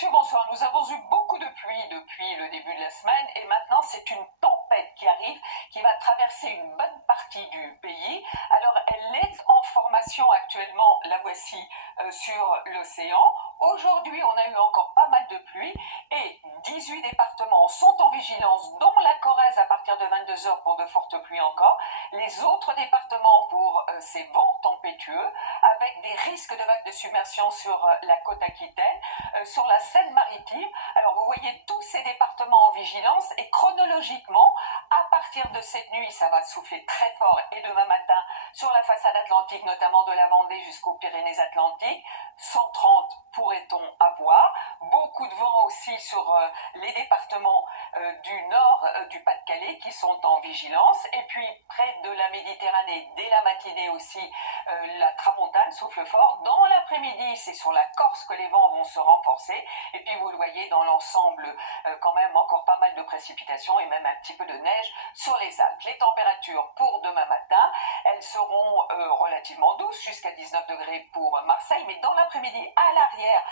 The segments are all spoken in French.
Mathieu, bonsoir. Nous avons eu beaucoup de pluie depuis le début de la semaine et maintenant c'est une tempête qui arrive, qui va traverser une bonne partie du pays. Alors elle est en formation actuellement, la voici sur l'océan. Aujourd'hui, on a eu encore pas mal de pluie et 18 départements sont en vigilance, dont la Corrèze à partir de 22h pour de fortes pluies encore. Les autres départements pour ces vents tempétueux, avec des risques de vagues de submersion sur la côte aquitaine, sur la Seine-Maritime. Alors vous voyez tous ces départements en vigilance et chronologiquement, à partir de cette nuit, ça va souffler très fort et demain matin sur la façade atlantique, notamment de la Vendée jusqu'aux Pyrénées-Atlantiques. 130 pourrait-on avoir. Beaucoup de vent aussi sur les départements du nord du Pas-de-Calais qui sont en vigilance. Et puis près de la Méditerranée, dès la matinée aussi, la tramontane souffle fort. Dans l'après-midi, c'est sur la Corse que les vents vont se renforcer. Et puis vous le voyez dans l'ensemble, quand même encore pas mal de précipitations et même un petit peu de neige sur les Alpes. Les températures pour demain matin, elles seront relativement douces, jusqu'à 19 degrés pour Marseille, mais dans l'après-midi, à l'arrière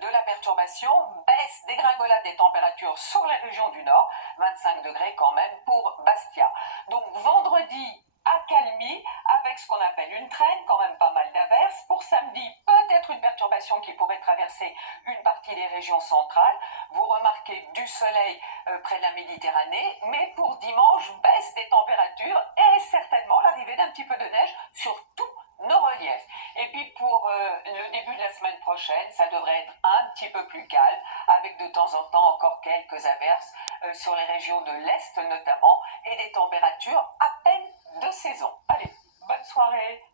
de la perturbation, baisse, dégringolade des températures sur la région du Nord, 25 degrés quand même pour Bastia. Donc vendredi, accalmie avec ce qu'on appelle une traîne, quand même pas mal d'averses. Pour samedi, peut-être une perturbation qui pourrait traverser une partie des régions centrales. Vous remarquez du soleil près de la Méditerranée, mais pour dimanche, baisse des températures et certainement l'arrivée d'un petit peu de neige sur tous nos reliefs. Et puis pour le début de la semaine prochaine, ça devrait être un petit peu plus calme, avec de temps en temps encore quelques averses sur les régions de l'Est notamment, et des températures à peine de saison. Allez, bonne soirée!